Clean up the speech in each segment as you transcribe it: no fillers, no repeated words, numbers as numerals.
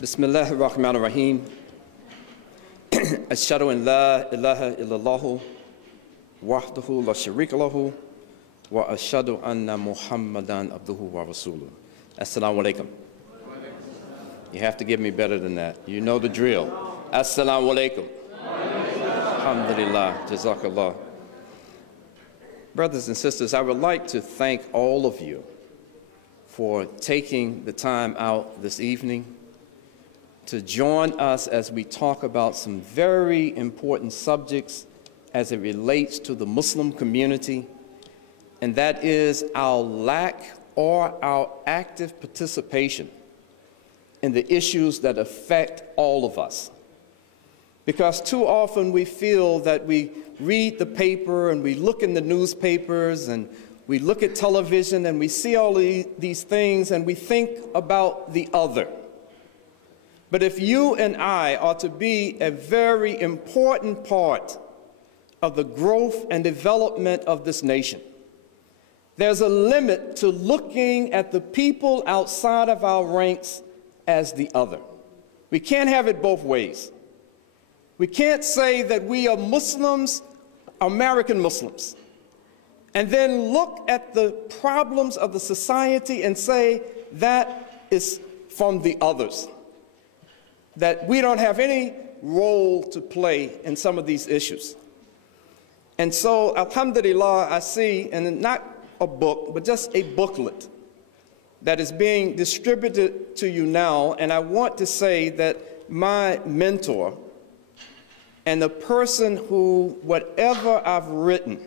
Bismillah ar-Rahman ar-Rahim. Ashhadu an la ilaha illallah wahdahu la sharika lahu wa ashhadu anna Muhammadan abduhu wa rasuluh. Assalamu alaikum. You have to give me better than that. You know the drill. Assalamu alaikum. Alhamdulillah. Jazakallah. Brothers and sisters, I would like to thank all of you for taking the time out this evening to join us as we talk about some very important subjects as it relates to the Muslim community, and that is our lack or our active participation in the issues that affect all of us. Because too often we feel that we read the paper and we look in the newspapers and we look at television and we see all these things and we think about the other. But if you and I are to be a very important part of the growth and development of this nation, there's a limit to looking at the people outside of our ranks as the other. We can't have it both ways. We can't say that we are Muslims, American Muslims, and then look at the problems of the society and say that is from the others, that we don't have any role to play in some of these issues. And so, alhamdulillah, I see, and not a book, but just a booklet that is being distributed to you now, and I want to say that my mentor and the person who, whatever I've written,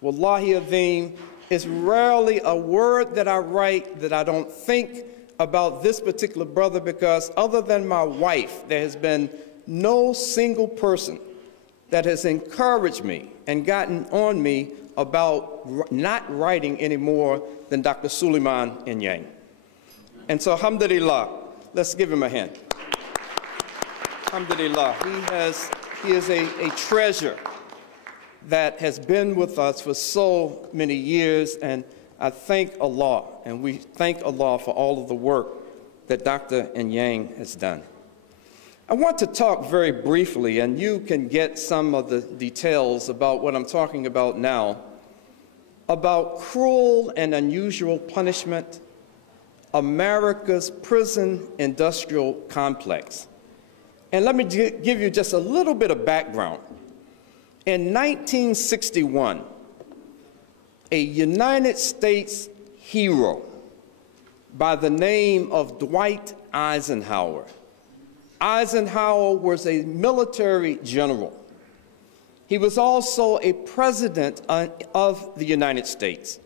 wallahi azim, is rarely a word that I write that I don't think about this particular brother, because other than my wife, there has been no single person that has encouraged me and gotten on me about not writing any more than Dr. Suleiman Yang. And so, alhamdulillah, let's give him a hand. Alhamdulillah, he is a treasure that has been with us for so many years, and I thank Allah, and we thank Allah for all of the work that Dr. Yang has done. I want to talk very briefly, and you can get some of the details about what I'm talking about now, about cruel and unusual punishment, America's prison industrial complex. And let me give you just a little bit of background. In 1961, a United States hero by the name of Dwight Eisenhower. Eisenhower was a military general. He was also a president of the United States.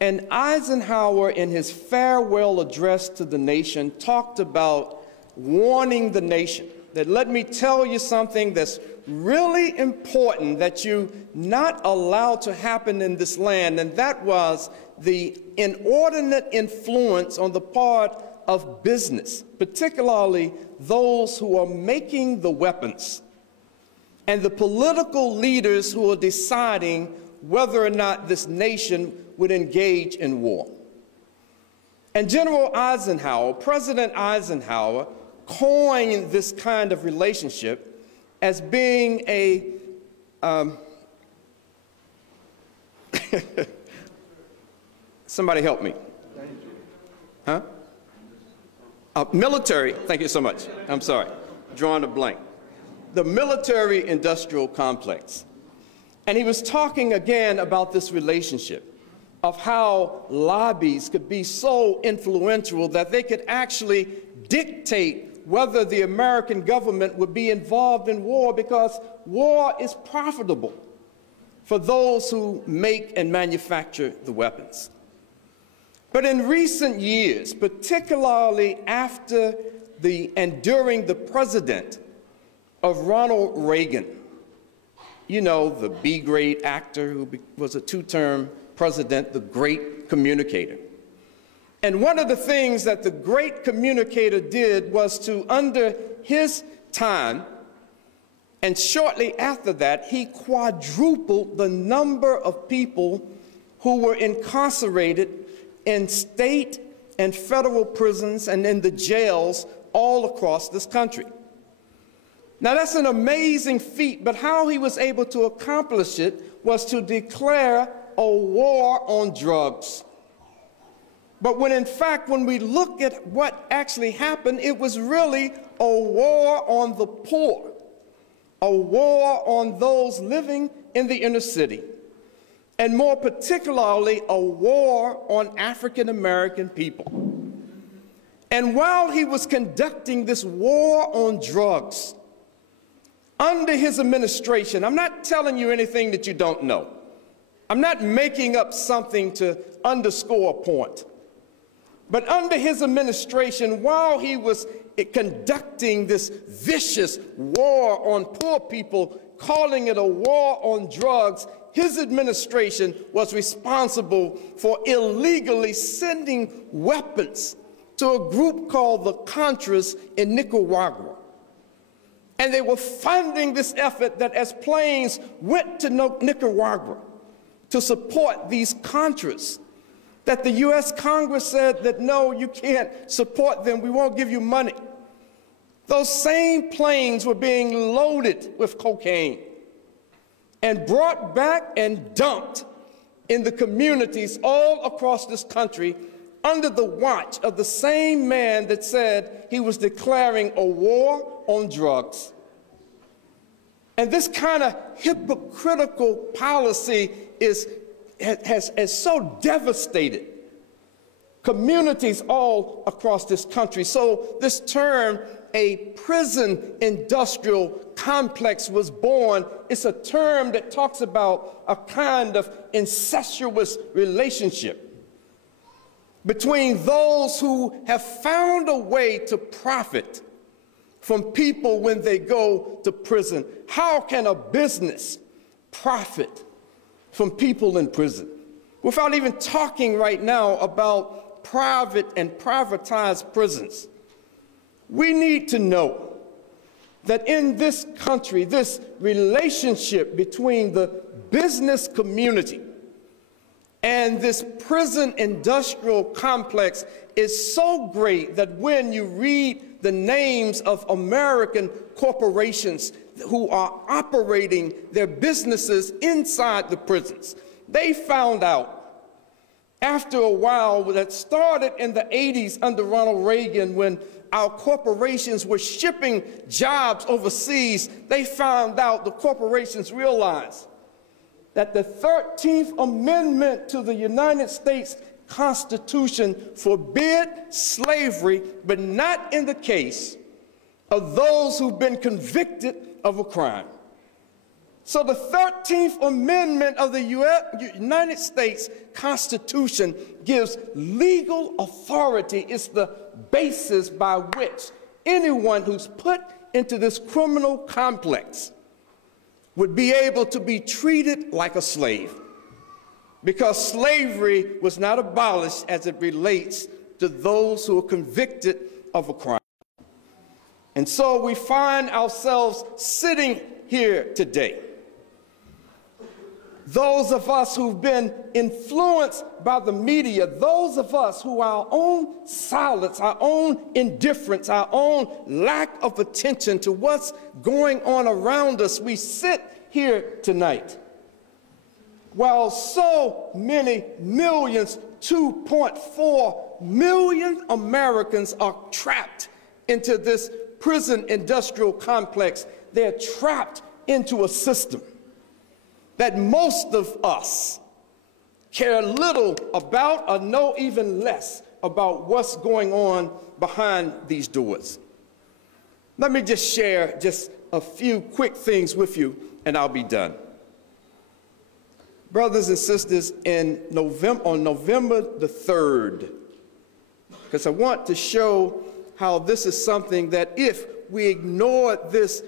And Eisenhower, in his farewell address to the nation, talked about warning the nation that, let me tell you something that's really important that you not allow to happen in this land, and that was the inordinate influence on the part of business, particularly those who are making the weapons, and the political leaders who are deciding whether or not this nation would engage in war. And General Eisenhower, President Eisenhower, coined this kind of relationship as being a somebody help me. Huh? Military, thank you so much. I'm sorry, drawing a blank. The military industrial complex. And he was talking again about this relationship of how lobbies could be so influential that they could actually dictate whether the American government would be involved in war, because war is profitable for those who make and manufacture the weapons. But in recent years, particularly after and during the president of Ronald Reagan, you know, the B-grade actor who was a two-term president, the great communicator. And one of the things that the great communicator did was to, under his time, and shortly after that, he quadrupled the number of people who were incarcerated in state and federal prisons and in the jails all across this country. Now, that's an amazing feat, but how he was able to accomplish it was to declare a war on drugs. But when in fact, when we look at what actually happened, it was really a war on the poor, a war on those living in the inner city, and more particularly, a war on African American people. And while he was conducting this war on drugs, under his administration, I'm not telling you anything that you don't know. I'm not making up something to underscore a point. But under his administration, while he was conducting this vicious war on poor people, calling it a war on drugs, his administration was responsible for illegally sending weapons to a group called the Contras in Nicaragua. And they were funding this effort that as planes went to Nicaragua to support these Contras, that the U.S. Congress said that, no, you can't support them, we won't give you money. Those same planes were being loaded with cocaine and brought back and dumped in the communities all across this country under the watch of the same man that said he was declaring a war on drugs. And this kind of hypocritical policy has so devastated communities all across this country. So this term, a prison industrial complex, was born. It's a term that talks about a kind of incestuous relationship between those who have found a way to profit from people when they go to prison. How can a business profit from people in prison? Without even talking right now about private and privatized prisons. We need to know that in this country, this relationship between the business community and this prison industrial complex is so great that when you read the names of American corporations who are operating their businesses inside the prisons, they found out after a while, that started in the 80s under Ronald Reagan, when our corporations were shipping jobs overseas, they found out, the corporations realized that the 13th Amendment to the United States Constitution forbid slavery, but not in the case of those who've been convicted of a crime. So the 13th Amendment of the United States Constitution gives legal authority. It's the basis by which anyone who's put into this criminal complex would be able to be treated like a slave, because slavery was not abolished as it relates to those who are convicted of a crime. And so we find ourselves sitting here today. Those of us who've been influenced by the media, those of us who our own silence, our own indifference, our own lack of attention to what's going on around us, we sit here tonight while so many millions, 2.4 million Americans are trapped into this prison industrial complex. They're trapped into a system that most of us care little about, or know even less about what's going on behind these doors. Let me just share just a few quick things with you, and I'll be done. Brothers and sisters, on November the 3rd, because I want to show how this is something that if we ignored this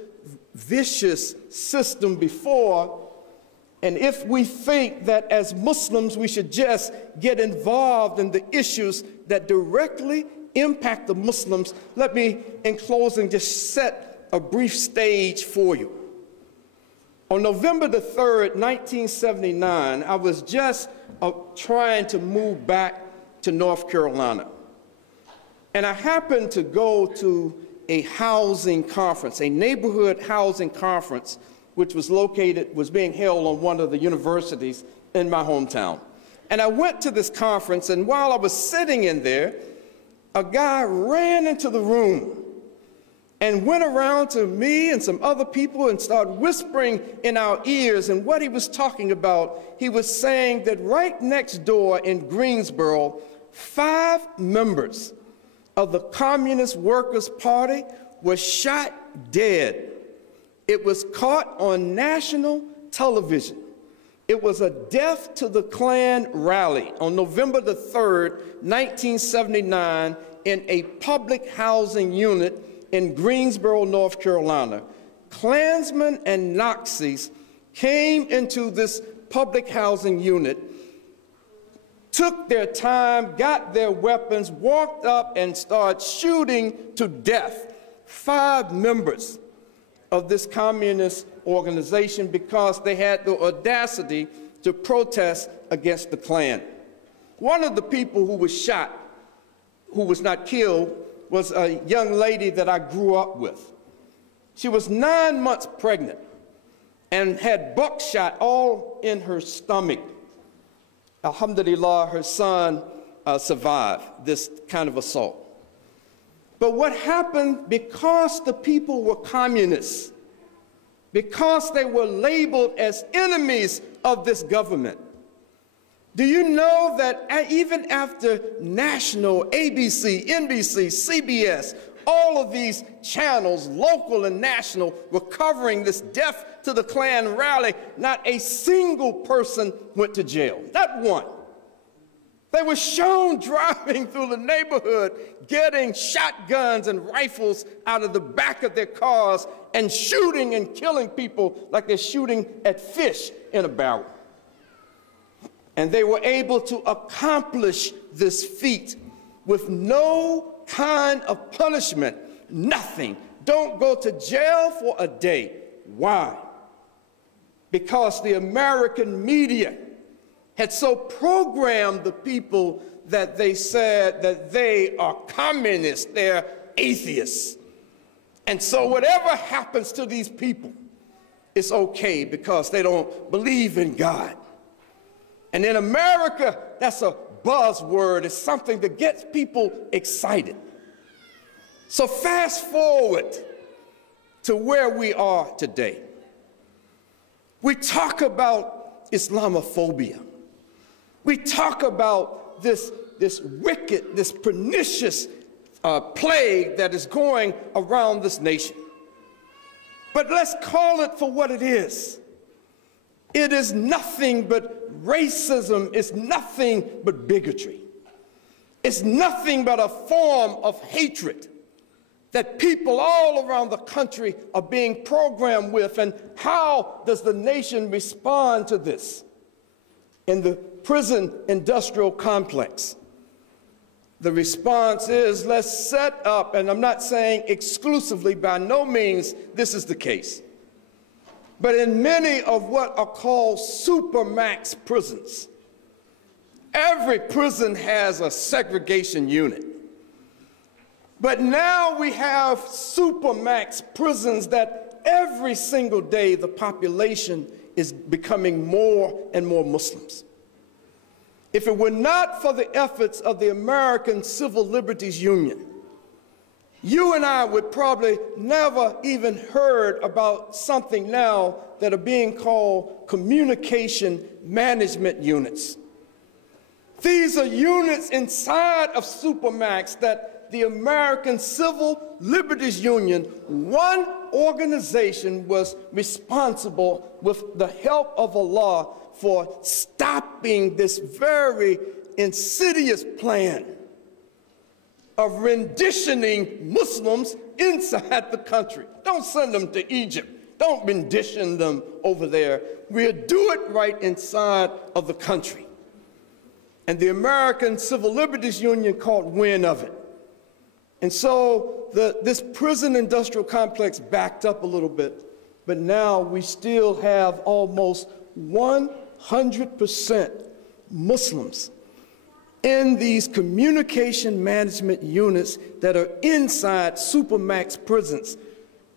vicious system before, and if we think that as Muslims we should just get involved in the issues that directly impact the Muslims, let me, in closing, just set a brief stage for you. On November the 3rd, 1979, I was just trying to move back to North Carolina. And I happened to go to a housing conference, a neighborhood housing conference, which was being held on one of the universities in my hometown. And I went to this conference, and while I was sitting in there, a guy ran into the room and went around to me and some other people and started whispering in our ears. And what he was talking about, he was saying that right next door in Greensboro, 5 members of the Communist Workers' Party were shot dead. It was caught on national television. It was a death to the Klan rally on November the 3rd, 1979, in a public housing unit in Greensboro, North Carolina. Klansmen and Nazis came into this public housing unit, took their time, got their weapons, walked up and started shooting to death 5 members of this communist organization because they had the audacity to protest against the Klan. One of the people who was shot, who was not killed, was a young lady that I grew up with. She was 9 months pregnant and had buckshot all in her stomach. Alhamdulillah, her son survived this kind of assault. But what happened, because the people were communists, because they were labeled as enemies of this government, do you know that even after national, ABC, NBC, CBS, all of these channels, local and national, were covering this death to the Klan rally, not a single person went to jail, not one. They were shown driving through the neighborhood, getting shotguns and rifles out of the back of their cars and shooting and killing people like they're shooting at fish in a barrel. And they were able to accomplish this feat with no kind of punishment, nothing. Don't go to jail for a day. Why? Because the American media had so programmed the people that they said that they are communists, they're atheists. And so whatever happens to these people, it's okay because they don't believe in God. And in America, that's a buzzword. It's something that gets people excited. So fast forward to where we are today. We talk about Islamophobia. We talk about this wicked, this pernicious plague that is going around this nation. But let's call it for what it is. It is nothing but racism. It's nothing but bigotry. It's nothing but a form of hatred that people all around the country are being programmed with. And how does the nation respond to this? In the prison industrial complex, the response is, let's set up, and I'm not saying exclusively, by no means this is the case, but in many of what are called supermax prisons, every prison has a segregation unit. But now we have supermax prisons that every single day the population is becoming more and more Muslims. If it were not for the efforts of the American Civil Liberties Union, you and I would probably never even heard about something now that are being called communication management units. These are units inside of Supermax that the American Civil Liberties Union, one organization, was responsible with the help of Allah for stopping this very insidious plan of renditioning Muslims inside the country. Don't send them to Egypt. Don't rendition them over there. We'll do it right inside of the country. And the American Civil Liberties Union caught wind of it. And so this prison industrial complex backed up a little bit, but now we still have almost 100% Muslims in these communication management units that are inside supermax prisons.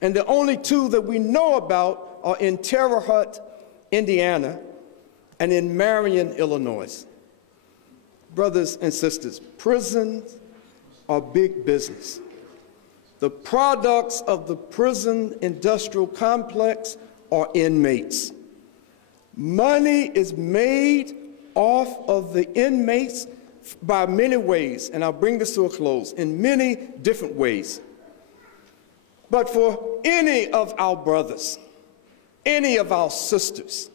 And the only two that we know about are in Terre Haute, Indiana, and in Marion, Illinois. Brothers and sisters, prisons are big business. The products of the prison industrial complex are inmates. Money is made off of the inmates by many ways, and I'll bring this to a close, in many different ways. But for any of our brothers, any of our sisters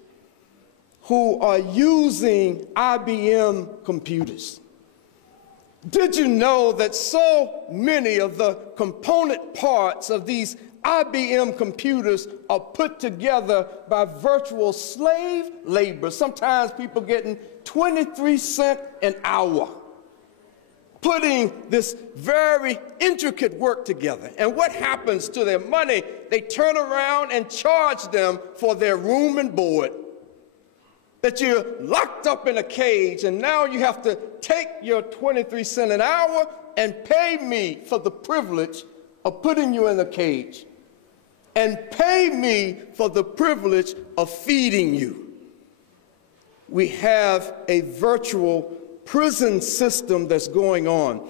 who are using IBM computers, did you know that so many of the component parts of these IBM computers are put together by virtual slave labor? Sometimes people getting 23 cents an hour, putting this very intricate work together. And what happens to their money? They turn around and charge them for their room and board. That you're locked up in a cage, and now you have to take your 23 cents an hour and pay me for the privilege of putting you in a cage, and pay me for the privilege of feeding you. We have a virtual prison system that's going on.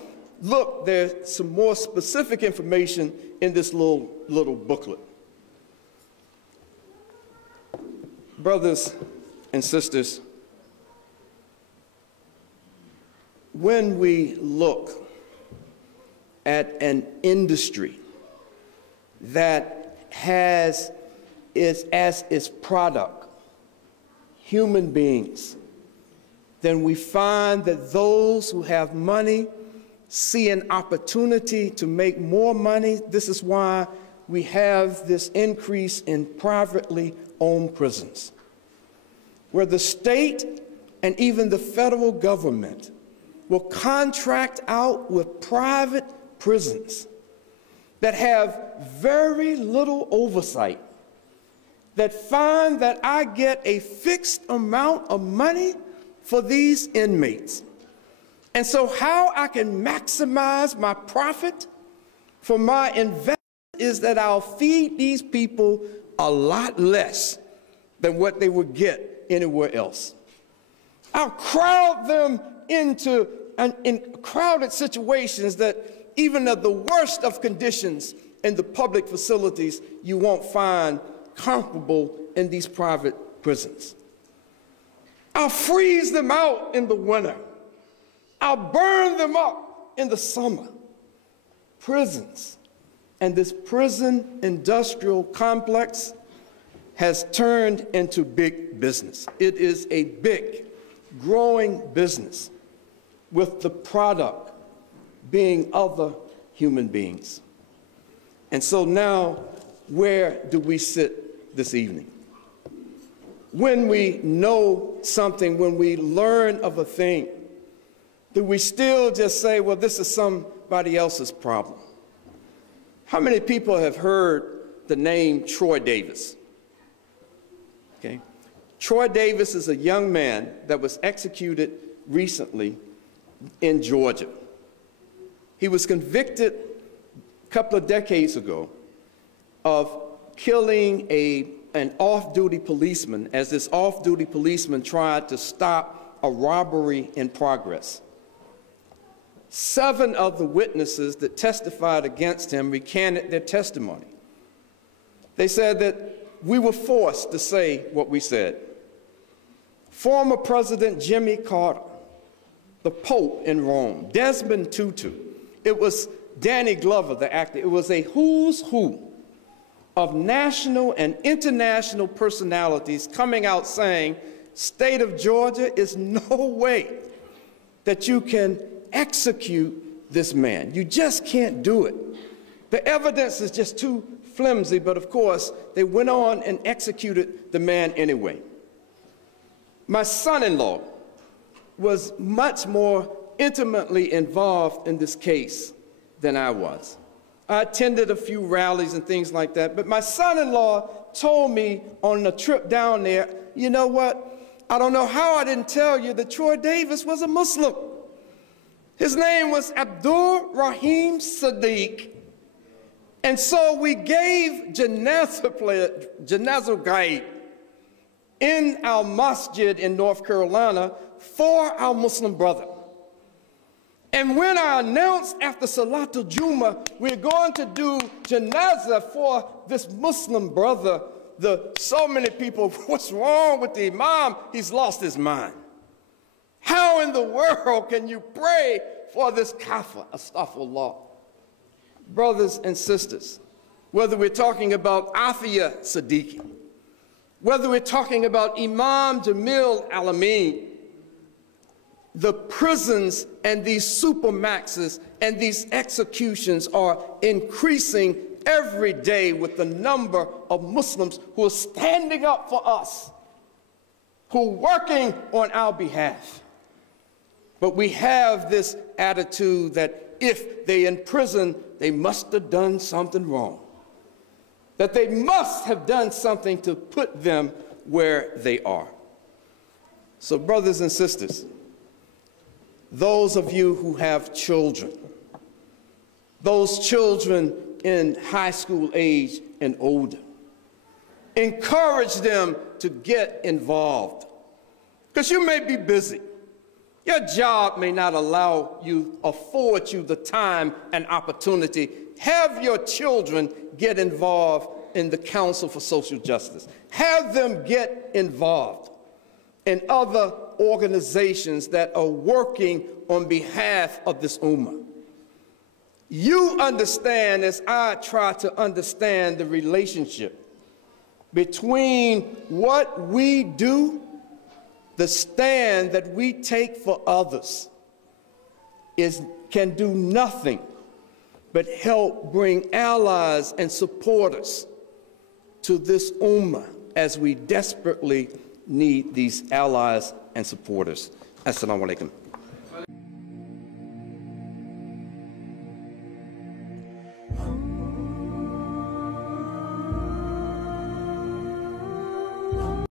Look, there's some more specific information in this little booklet. Brothers and sisters, when we look at an industry that has as its product human beings, then we find that those who have money see an opportunity to make more money. This is why we have this increase in privately owned prisons, where the state and even the federal government will contract out with private prisons that have very little oversight, that find that I get a fixed amount of money for these inmates. And so how I can maximize my profit for my investment is that I'll feed these people a lot less than what they would get anywhere else. I'll crowd them into in crowded situations that even at the worst of conditions in the public facilities, you won't find comparable in these private prisons. I'll freeze them out in the winter. I'll burn them up in the summer. Prisons and this prison industrial complex has turned into big business. It is a big, growing business, with the product being other human beings. And so now, where do we sit this evening? When we know something, when we learn of a thing, do we still just say, well, this is somebody else's problem? How many people have heard the name Troy Davis? Okay. Troy Davis is a young man that was executed recently in Georgia. He was convicted a couple of decades ago of killing an off-duty policeman as this off-duty policeman tried to stop a robbery in progress. 7 of the witnesses that testified against him recanted their testimony. They said that we were forced to say what we said. Former President Jimmy Carter, the Pope in Rome, Desmond Tutu, it was Danny Glover, the actor. It was a who's who of national and international personalities coming out saying, state of Georgia is no way that you can execute this man. You just can't do it. The evidence is just too flimsy, but of course, they went on and executed the man anyway. My son-in-law was much more intimately involved in this case than I was. I attended a few rallies and things like that, but my son-in-law told me on a trip down there, you know what, I don't know how I didn't tell you that Troy Davis was a Muslim. His name was Abdul Rahim Sadiq. And so we gave janazah guide in our masjid in North Carolina for our Muslim brother. And when I announced after Salatul Juma, we're going to do janazah for this Muslim brother, so many people, what's wrong with the Imam? He's lost his mind. How in the world can you pray for this kafir? Astaghfirullah. Brothers and sisters, whether we're talking about Afia Siddiqui, whether we're talking about Imam Jamil Alameen, the prisons and these supermaxes and these executions are increasing every day with the number of Muslims who are standing up for us, who are working on our behalf. But we have this attitude that if they're in prison, they must have done something wrong, that they must have done something to put them where they are. So brothers and sisters, those of you who have children, those children in high school age and older, encourage them to get involved, because you may be busy. Your job may not afford you the time and opportunity. Have your children get involved in the Council for Social Justice. Have them get involved in other organizations that are working on behalf of this ummah. You understand, as I try to understand, the relationship between what we do, the stand that we take for others, can do nothing but help bring allies and supporters to this ummah as we desperately need these allies and supporters. Assalamu alaikum.